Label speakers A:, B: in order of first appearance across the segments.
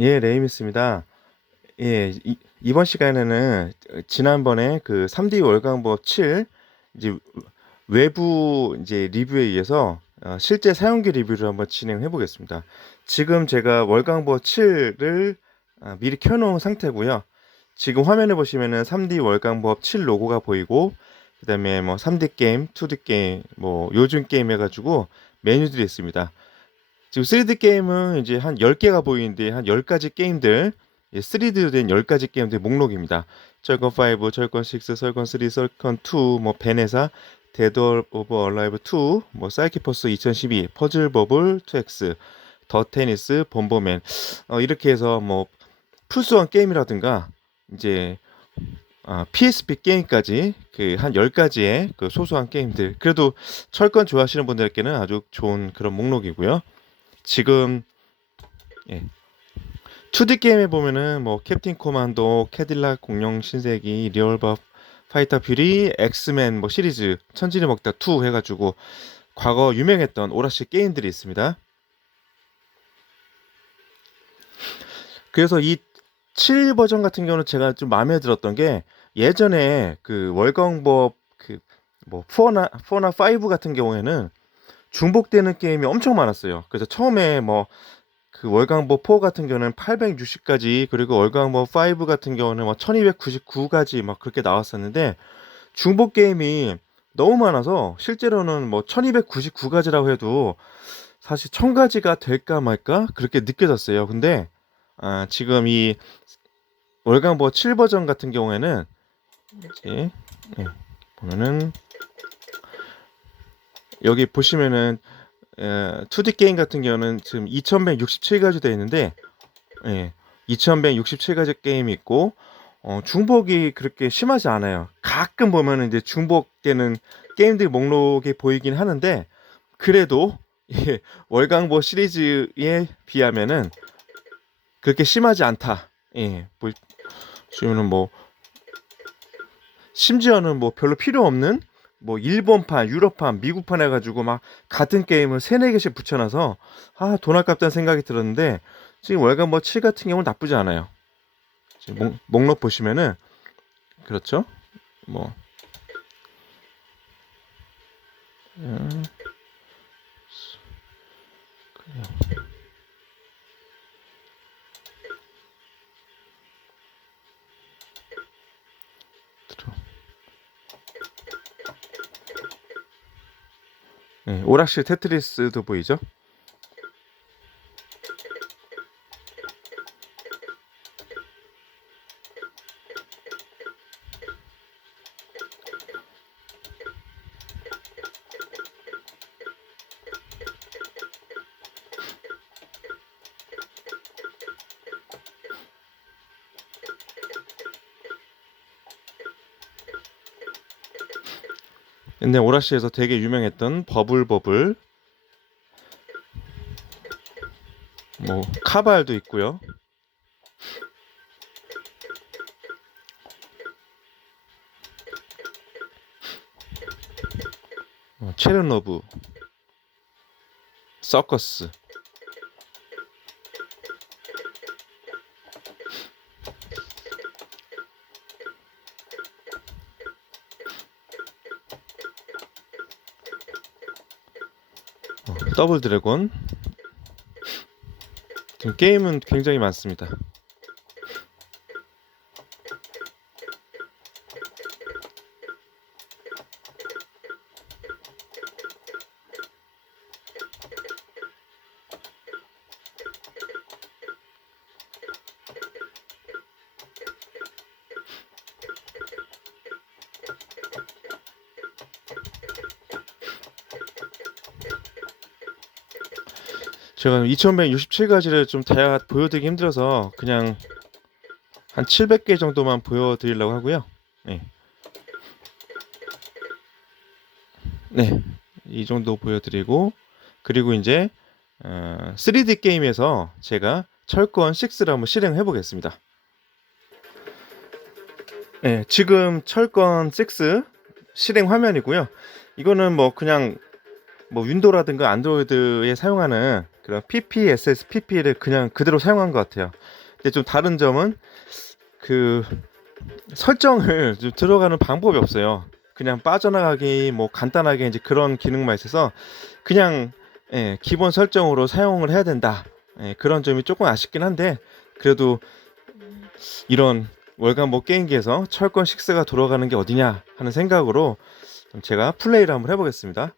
A: 예, 레이미스입니다. 예, 이, 이번 시간에는 지난번에 그 3D 월광법 7 이제 외부 이제 리뷰에 의해서 어, 실제 사용기 리뷰를 한번 진행해 보겠습니다. 지금 제가 월광법 7을 아, 미리 켜놓은 상태고요. 지금 화면에 보시면은 3D 월광법 7 로고가 보이고 그다음에 뭐 3D 게임, 2D 게임, 뭐 요즘 게임 해가지고 메뉴들이 있습니다. 지금 3D 게임은 이제 한 10개가 보이는데 한 10가지 게임들 3D로 된 10가지 게임들 목록입니다. 철권 5, 철권 6, 철권 3, 철권 2, 뭐 베네사, 데드 오브 얼라이브 2, 뭐 사이키퍼스 2012, 퍼즐 버블 2X, 더 테니스, bomberman 어, 이렇게 해서 뭐 풀스원 게임이라든가 이제 아, PSP 게임까지 그 한 10가지의 그 소소한 게임들 그래도 철권 좋아하시는 분들께는 아주 좋은 그런 목록이고요. 지금 예. 2D 게임에 보면은 뭐 캡틴 코만도, 캐딜락 공룡 신세기, 리얼버 파이터 퓨리, 엑스맨 뭐 시리즈 천지를 먹다 2 해가지고 과거 유명했던 오라시 게임들이 있습니다. 그래서 이 7 버전 같은 경우는 제가 좀 마음에 들었던 게 예전에 그 월광법 그뭐 4나 4나 5 같은 경우에는 중복되는 게임이 엄청 많았어요. 그래서 처음에 뭐 그 월광법 4 같은 경우는 860까지 그리고 월광법 5 같은 경우는 뭐 1299까지 막 그렇게 나왔었는데 중복 게임이 너무 많아서 실제로는 뭐 1299가지라고 해도 사실 1000가지가 될까 말까 그렇게 느껴졌어요. 근데 아, 지금 이 월광법 7 버전 같은 경우에는 이제 예, 보면은 여기 보시면은 에, 2D 게임 같은 경우는 지금 2167가지 되어 있는데 예, 2167가지 게임이 있고 어, 중복이 그렇게 심하지 않아요. 가끔 보면은 이제 중복되는 게임들 목록이 보이긴 하는데 그래도 예, 월광보 시리즈에 비하면은 그렇게 심하지 않다. 예, 보시면은 뭐 심지어는 뭐 별로 필요 없는 뭐 일본판, 유럽판, 미국판 해가지고 막 같은 게임을 세네 개씩 붙여놔서 아 돈 아깝다는 생각이 들었는데 지금 월간 뭐 7 같은 경우는 나쁘지 않아요. 지금 목, 목록 보시면은 그렇죠? 뭐 음, 그냥. 네, 오락실 테트리스도 보이죠? 근데 오라시에서 되게 유명했던 버블버블. 뭐 카발도 있고요. 어, 체르노브. 서커스 어, 더블 드래곤 지금 게임은 굉장히 많습니다. 제가 2167가지를 좀 다 보여드리기 힘들어서 그냥 한 700개 정도만 보여드리려고 하고요. 네. 네. 이 정도 보여드리고 그리고 이제 어, 3D 게임에서 제가 철권 6를 한번 실행해 보겠습니다. 네, 지금 철권 6 실행 화면이고요. 이거는 뭐 그냥 뭐 윈도우라든가 안드로이드에 사용하는 그런 PPSS, PP를 그냥 그대로 사용한 것 같아요. 근데 좀 다른 점은 그 설정을 좀 들어가는 방법이 없어요. 그냥 빠져나가기 뭐 간단하게 이제 그런 기능만 있어서 그냥 예, 기본 설정으로 사용을 해야 된다. 예, 그런 점이 조금 아쉽긴 한데 그래도 이런 월간 뭐 게임기에서 철권 6가 돌아가는 게 어디냐 하는 생각으로 좀 제가 플레이를 한번 해보겠습니다.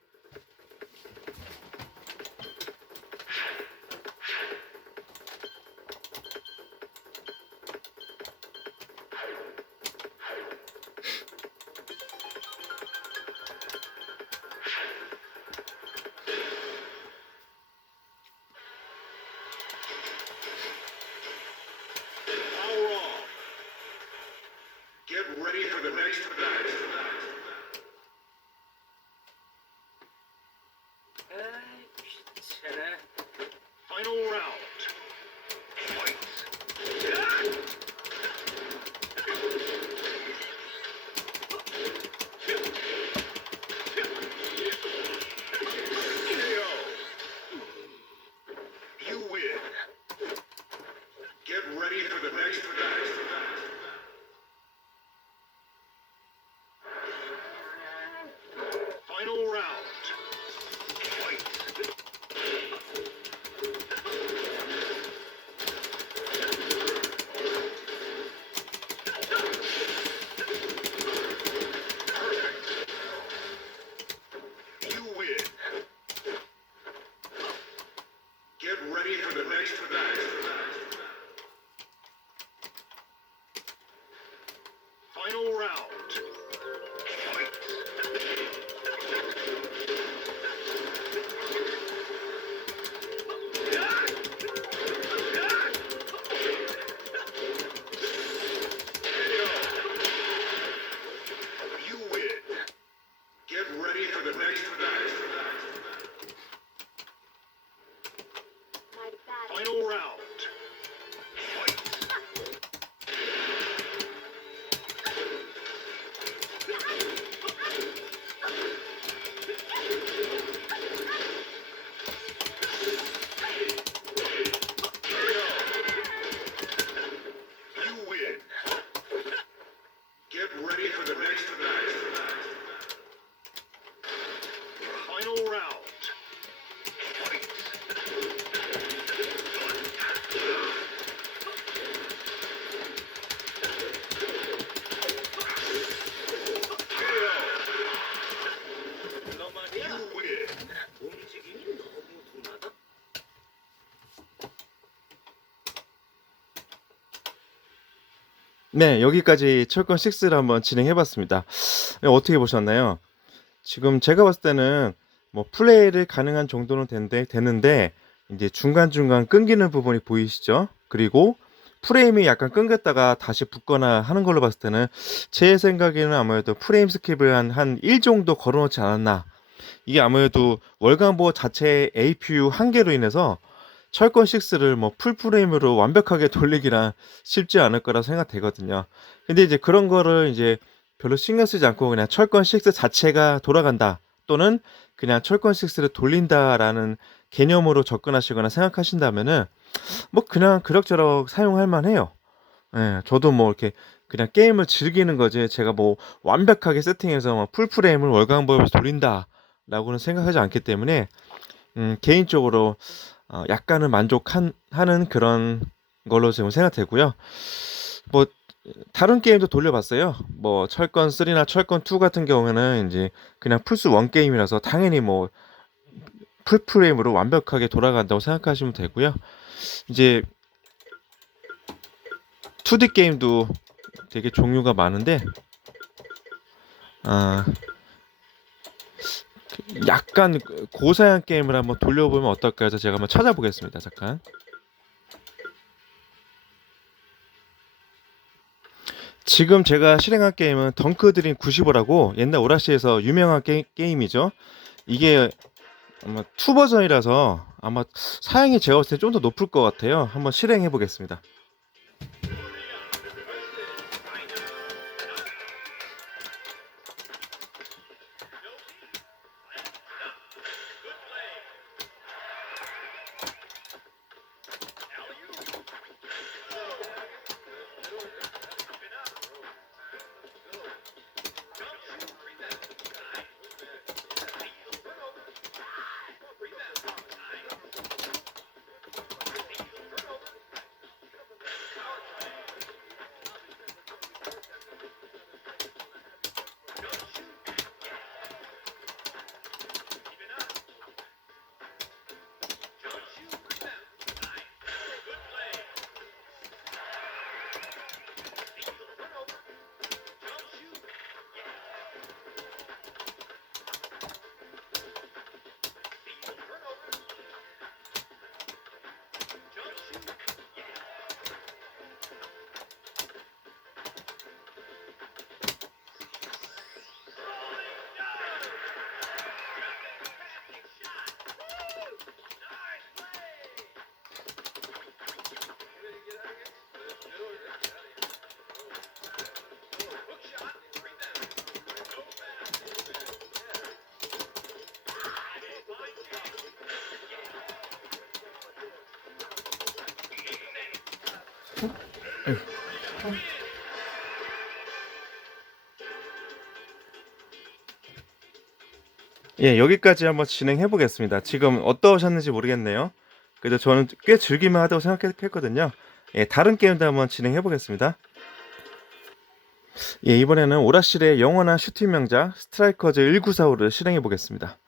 A: 네, 여기까지 철권 6를 한번 진행해봤습니다. 네, 어떻게 보셨나요? 지금 제가 봤을 때는 뭐 플레이를 가능한 정도는 된데, 되는데 이제 중간중간 끊기는 부분이 보이시죠? 그리고 프레임이 약간 끊겼다가 다시 붙거나 하는 걸로 봤을 때는 제 생각에는 아무래도 프레임 스킵을 한, 한 1 정도 걸어놓지 않았나. 이게 아무래도 월간보 자체 APU 한계로 인해서 철권 6를 뭐 풀프레임으로 완벽하게 돌리기란 쉽지 않을 거라 생각되거든요. 근데 이제 그런 거를 이제 별로 신경 쓰지 않고 그냥 철권 6 자체가 돌아간다 또는 그냥 철권 6를 돌린다라는 개념으로 접근하시거나 생각하신다면은 뭐 그냥 그럭저럭 사용할 만해요. 예, 저도 뭐 이렇게 그냥 게임을 즐기는 거지 제가 뭐 완벽하게 세팅해서 뭐 풀프레임을 월광보에서 돌린다라고는 생각하지 않기 때문에 음, 개인적으로 어, 약간은 만족한 하는 그런 걸로 지금 생각되고요. 뭐 다른 게임도 돌려봤어요. 뭐 철권 3나 철권 2 같은 경우에는 이제 그냥 플스 1 게임이라서 당연히 뭐 풀프레임으로 완벽하게 돌아간다고 생각하시면 되고요. 이제 2D 게임도 되게 종류가 많은데 아 약간 고사양 게임을 한번 돌려보면 어떨까 해서 제가 한번 찾아보겠습니다. 잠깐. 지금 제가 실행한 게임은 덩크 드림 95라고 옛날 오라시에서 유명한 게, 게임이죠. 이게 아마 2 버전이라서 아마 사양이 제가 봤을 때 좀 더 높을 것 같아요. 한번 실행해 보겠습니다. 예, 여기까지 한번 진행해 보겠습니다. 지금 어떠셨는지 모르겠네요. 그래도 저는 꽤 즐기만 하다고 생각했거든요. 예, 다른 게임도 한번 진행해 보겠습니다. 예, 이번에는 오라실의 영원한 슈팅 명작 스트라이커즈 1945를 실행해 보겠습니다.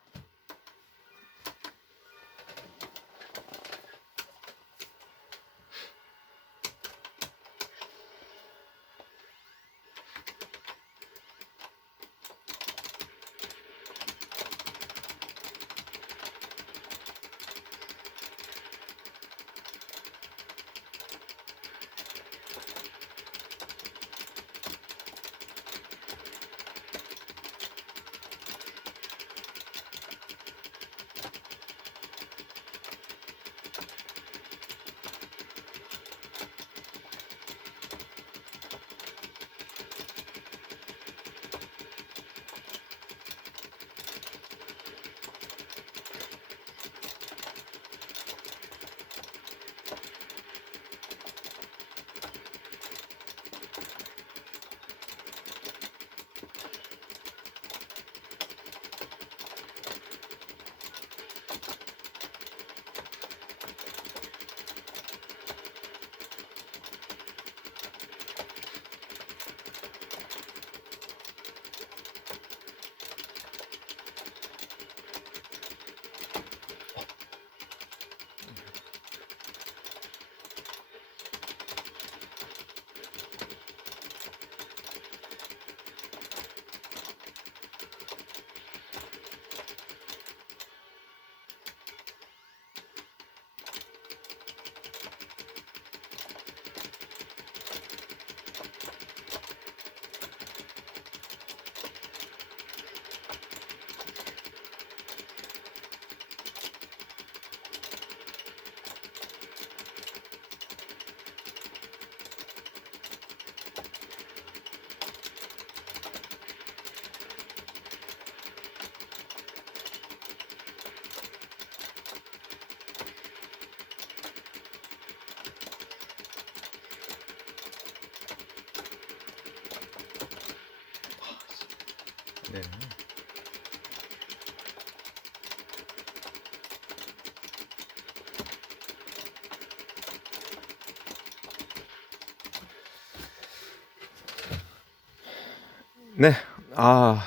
A: 네, 아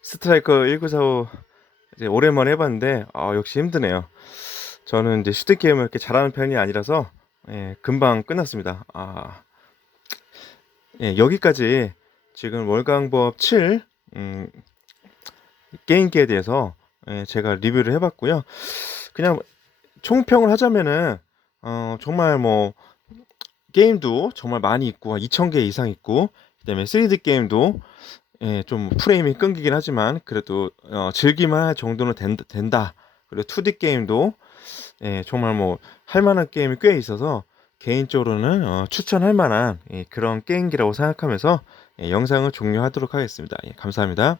A: 스트라이커 1945 이제 오랜만에 해봤는데 아 역시 힘드네요. 저는 이제 슈팅 게임을 이렇게 잘하는 편이 아니라서 예, 금방 끝났습니다. 아 예, 여기까지 지금 월강법 7 음, 게임기에 대해서 예, 제가 리뷰를 해봤고요. 그냥 총평을 하자면은 어, 정말 뭐 게임도 정말 많이 있고 2,000개 이상 있고 그다음에 3D 게임도 예, 좀 프레임이 끊기긴 하지만 그래도 어, 즐기만 할 정도는 된, 된다. 그리고 2D 게임도 예, 정말 뭐 할만한 게임이 꽤 있어서 개인적으로는 어, 추천할 만한 예, 그런 게임기라고 생각하면서 예, 영상을 종료하도록 하겠습니다. 예, 감사합니다.